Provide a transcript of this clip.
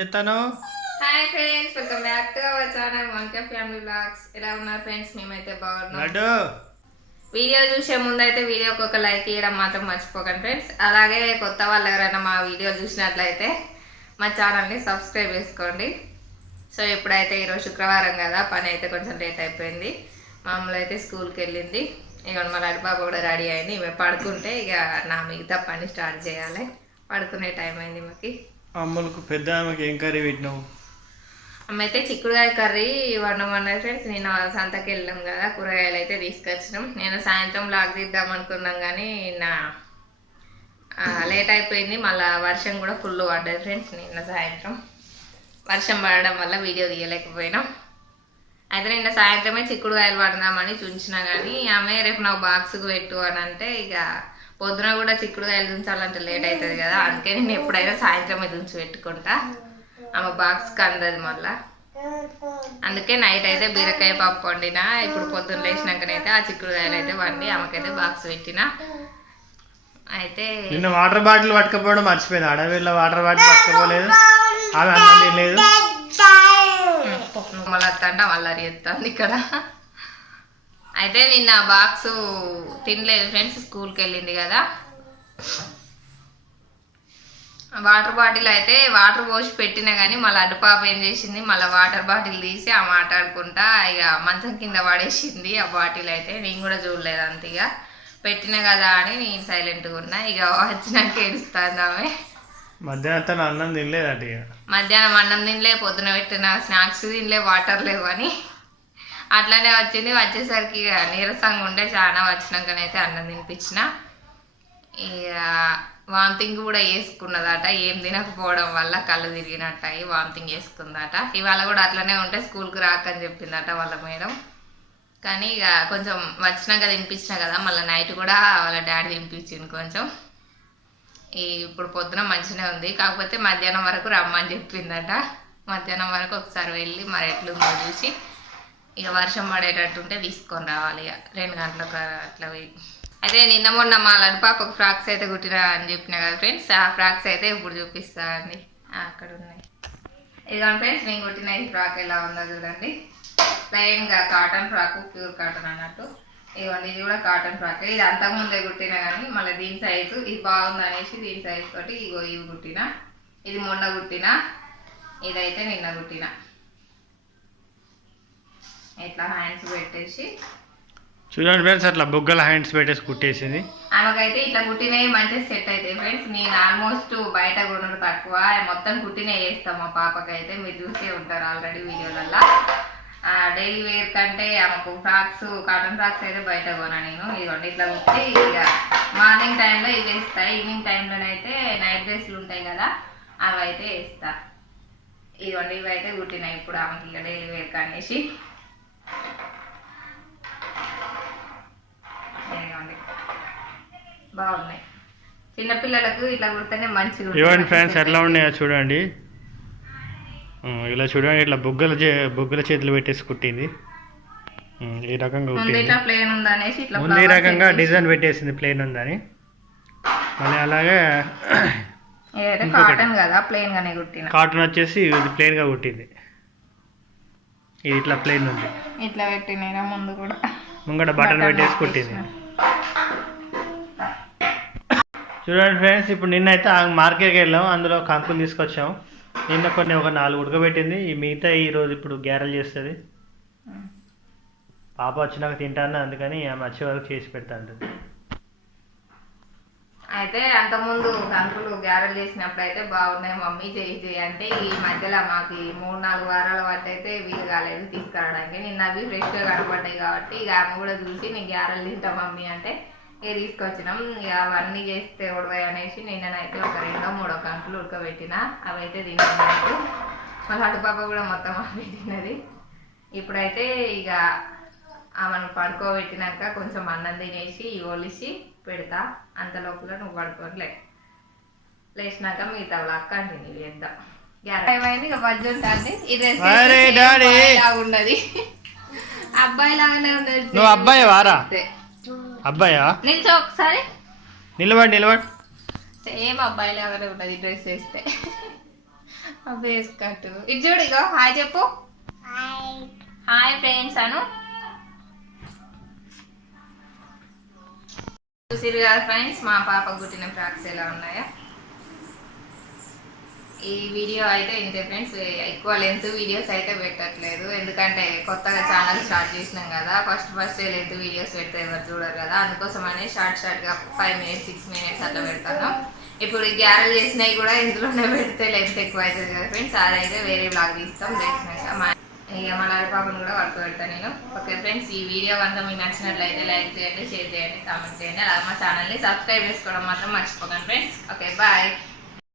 చేస్తాను? Hi friends welcome back to our channel Monika family blogs ఎలా ఉన్నారు friends మేమైతే బాగున్నాం. వీడియో చూసే ముందు అయితే వీడియోకి ఒక లైక్ ఇవ్వడం మాత్రం మర్చిపోకండి ఫ్రెండ్స్ అలాగే కొత్త వాళ్ళు ఎవరైనా మా వీడియో చూసినట్లయితే మా ఛానల్ని సబ్స్క్రైబ్ చేసుకోండి. సో ఇప్పుడైతే ఈరోజు శుక్రవారం కదా పని అయితే కొంచెం లేట్ అయిపోయింది. మామూలు అయితే స్కూల్కి వెళ్ళింది. ఇక మా లడ్డు బాబు కూడా రెడీ అయింది. ఇవి పడుకుంటే ఇక నా మిగతా పని స్టార్ట్ చేయాలి. పడుకునే టైం అయింది మాకి. అమ్మలకు పెద్ద ఆమెకి ఏం కర్రీ పెట్టినావు? అమ్మ అయితే చిక్కుడుకాయ కర్రీ వండమన్నారు ఫ్రెండ్స్ నేను సంతకి వెళ్ళాం కదా కూరగాయలు అయితే తీసుకొచ్చినాం. నేను సాయంత్రం లాగ్ తీద్దాం అనుకున్నాం కానీ నా లేట్ అయిపోయింది. మళ్ళీ వర్షం కూడా ఫుల్ పడ్డది ఫ్రెండ్స్ నిన్న సాయంత్రం. వర్షం పడడం వల్ల వీడియో తీయలేకపోయినాం. అయితే నిన్న సాయంత్రమే చిక్కుడుకాయలు పడదామని చూసినా కానీ ఆమె రేపు నాకు బాక్స్కి పెట్టు అని అంటే ఇక పొద్దున కూడా చిక్కుడుకాయలు దుంచాలంటే లేట్ అవుతుంది కదా. అందుకే నేను ఎప్పుడైనా సాయంత్రమే దుంచి పెట్టుకుంటా. ఆమె బాక్స్కి అందది మళ్ళా. అందుకే నైట్ అయితే బీరకాయ పప్పు వండిన ఇప్పుడు పొద్దున్న లేచినాకనైతే ఆ చిక్కుడుకాయలు అయితే వండి ఆమెకైతే బాక్స్ పెట్టిన. అయితే నిన్న వాటర్ బాటిల్ పట్టుకపోవడం మర్చిపోయింది అడవిలో వాటర్ బాటిల్ పట్టుకపోలేదు. ఆమె అన్నం తినలేదు. మళ్ళీ అత్తంట మళ్ళీ ఎత్తుంది ఇక్కడ. అయితే నిన్న బాక్స్ తినలేదు. ఫ్రెండ్స్ స్కూల్కి వెళ్ళింది కదా. వాటర్ బాటిల్ అయితే వాటర్ పోసి పెట్టినా కానీ మళ్ళీ అడ్డు పాప ఏం చేసింది? మళ్ళీ వాటర్ బాటిల్ తీసి ఆ మాట్లాడుకుంటా ఇక మంచం కింద పడేసింది ఆ బాటిల్ అయితే. నేను కూడా చూడలేదు అంత ఇక పెట్టిన కదా అని నేను సైలెంట్గా ఉన్నా. ఇక వచ్చినాక ఏడుస్తాను ఆమె. మధ్యాహ్నం అన్నం తినలేదట ఇక. మధ్యాహ్నం అన్నం తినలే పొద్దున పెట్టిన స్నాక్స్ తినలే వాటర్ లేవు అని. అట్లనే వచ్చింది వచ్చేసరికి ఇక నీరసంగా ఉండే చాలా వచ్చినాకనైతే అన్నం తినిపించిన. ఇక వామిటింగ్ కూడా వేసుకున్నదట ఏం తినకపోవడం వల్ల కళ్ళు తిరిగినట్ట వామితింగ్ వామిటింగ్ వేసుకుందట ఇవాళ కూడా అట్లనే ఉంటే స్కూల్కి రాకని చెప్పిందట వాళ్ళ మేడం. కానీ ఇక కొంచెం వచ్చినాక తినిపించిన కదా మళ్ళీ నైట్ కూడా వాళ్ళ డాడీ తినిపించింది కొంచెం. ఈ ఇప్పుడు పొద్దున మంచిగా ఉంది కాకపోతే మధ్యాహ్నం వరకు రమ్మని చెప్పిందట. మధ్యాహ్నం వరకు ఒకసారి వెళ్ళి మరి ఎట్లుందో చూసి ఇక వర్షం పడేటట్టుంటే తీసుకొని రావాలి. ఇక రెండు గంటలకు అట్లా పోయి. అయితే నిన్న మొన్న మా లడ్డు పాపకు ఫ్రాక్స్ అయితే కుట్టినా అని చెప్పిన కదా ఫ్రెండ్స్ ఆ ఫ్రాక్స్ అయితే ఇప్పుడు చూపిస్తా అండి. అక్కడ ఉన్నాయి. ఇదిగోండి ఫ్రెండ్స్ నేను కుట్టిన ఈ ఫ్రాక్ ఎలా ఉందో చూడండి. ప్లెయిన్గా కాటన్ ఫ్రాక్ ప్యూర్ కాటన్ అన్నట్టు. ఇదిగోండి ఇది కూడా కాటన్ ఫ్రాక్ ఇది అంతకుముందే కుట్టినా కానీ మళ్ళీ దీని సైజు ఇది బాగుందనేసి దీని సైజు తోటి ఇగో ఇవి కుట్టిన. ఇది మొన్న కుట్టిన ఇదైతే నిన్న కుట్టిన. ఇట్లా హ్యాండ్స్ పెట్టేసి. చూడండి ఫ్రెండ్స్ అట్లా బుగ్గల హ్యాండ్స్ పెట్టేసి కుట్టేసింది. ఆమెకైతే ఇట్లా కుట్టినవి మంచిగా సెట్ అవుతాయి ఫ్రెండ్స్ నేను ఆల్మోస్ట్ బయట కొనడం తక్కువ మొత్తం కుట్టినే వేస్తాం మా పాపకైతే. మీరు చూసే ఉంటారు ఆల్రెడీ వీడియోలలో డైలీ వేర్ కంటే ఆమెకు ఫ్రాక్స్ కాటన్ ఫ్రాక్స్ అయితే బయట కొనా నేను. ఇదిగోండి ఇట్లా కుట్టి ఇక మార్నింగ్ టైంలో ఇవి వేస్తా. ఈవినింగ్ టైంలోనైతే నైట్ డ్రెస్లు ఉంటాయి కదా అవి అయితే వేస్తా. ఇదిగోండి ఇవి అయితే కుట్టినాయి ఇప్పుడు ఆమెకి ఇక డైలీ వేర్ కనేసి. బాగున్నాయి. చిన్నపిల్లలకు ఇట్లా కుడితేనే మంచిగా ఉంటుంది. ఇవ్వండి ఫ్రెండ్స్ ఎట్లా ఉన్నాయో చూడండి. ఇలా చూడండి ఇట్లా బుగ్గల బుగ్గల చేతులు పెట్టేసి కుట్టింది. ఈ రకంగా కుట్టింది? ప్లేన్ ఉందనేసి ఇట్లా ముందు ఈ రకంగా డిజైన్ పెట్టేసింది ప్లేన్ ఉందని. మళ్ళీ అలాగే. కాటన్ కదా ప్లేన్ గానే కుట్టిన. కాటన్ వచ్చేసి ఇది ప్లేన్గా కుట్టింది. ఇది ఇట్లా ప్లేన్ ఉంది. ఇట్లా పెట్టిన ముందు కూడా. ముంగట బటన్ పెట్టేసి కుట్టింది చూడండి ఫ్రెండ్స్ ఇప్పుడు నిన్నైతే ఆ మార్కెట్కి వెళ్ళాం. అందులో కంకులు తీసుకొచ్చాం. నిన్న కొన్ని ఒక నాలుగు ఉడకబెట్టింది. ఈ మిగతా ఈ రోజు ఇప్పుడు గ్యారెల్ చేస్తుంది. పాప వచ్చినాక తింటాను అందుకని ఆమె వచ్చే వరకు చేసి పెడతా ఉంటుంది అయితే అంతకుముందు కంకులు గ్యారెలు చేసినప్పుడు అయితే బాగున్నాయి మమ్మీ చేయి చేయి అంటే ఈ మధ్యలో మాకు మూడు నాలుగు వారాల పట్టు అయితే వీలు కాలేదు తీసుకురావడానికి. నిన్న అవి ఫ్రెష్గా కనపడ్డాయి కాబట్టి ఇక ఆమె కూడా చూసి నేను గ్యారెలు తింటా మమ్మీ అంటే ఇక తీసుకొచ్చినాం. ఇక అవన్నీ చేస్తే ఉడవాయి అనేసి నిన్ననైతే ఒక రెండో మూడో కంకులు ఉడకబెట్టిన. అవి అయితే తిన్నాను మళ్ళీ అటుపాప కూడా మొత్తం అవి తిన్నది. ఇప్పుడైతే ఇక ఆమెను పడుకోబెట్టినాక కొంచెం అన్నం తినేసి ఒలిసి పెడతా. అంత లోపల నువ్వు పడుకోలే లేచినాక మిగతా వాళ్ళ కంటిన్యూ చేద్దాం ఏమైంది ఇక బజ్జి ఉంటుంది ఈ డ్రెస్. ఉన్నది. అబ్బాయి లాగానే ఉన్నది నువ్వు అబ్బాయి వారా? అంతే. అబ్బాయా? నిల్చో ఒకసారి. నిలబడి నిలబడి. సేమ్ అబ్బాయి లాగానే ఉన్నది డ్రెస్ వేస్తే. ఫేస్ కట్ ఇది చూడు ఇగో హాయ్ చెప్పు. హాయ్ ఫ్రెండ్స్ అను. చూసిరు కదా ఫ్రెండ్స్ మా పాప కుట్టిన ఫ్రాక్స్ ఎలా ఉన్నాయో. ఈ వీడియో అయితే ఇంతే ఫ్రెండ్స్ ఎక్కువ లెంత్ వీడియోస్ అయితే పెట్టట్లేదు. ఎందుకంటే కొత్తగా ఛానల్ స్టార్ట్ చేసినాం కదా. ఫస్ట్ ఫస్ట్ లెంత్ వీడియోస్ పెడితే ఎవరు చూడరు కదా. అందుకోసం అనే షార్ట్ షార్ట్గా ఫైవ్ మినిట్స్ సిక్స్ మినిట్స్ అట్లా పెడతాను. ఇప్పుడు గ్యారెల్ చేసినవి కూడా ఇందులోనే పెడితే లెంత్ ఎక్కువ అవుతుంది కదా ఫ్రెండ్స్ అదైతే వేరే బ్లాగ్ తీస్తాం చేసినాక మా ఇక మా పాపను కూడా వర్క్ పెడతాను నేను. ఓకే ఫ్రెండ్స్ ఈ వీడియో కనుక మీకు నచ్చినట్లయితే లైక్ చేయండి షేర్ చేయండి కామెంట్ చేయండి. అలాగే మా ఛానల్ని సబ్స్క్రైబ్ చేసుకోవడం మాత్రం మర్చిపోకండి ఫ్రెండ్స్. Okay bye.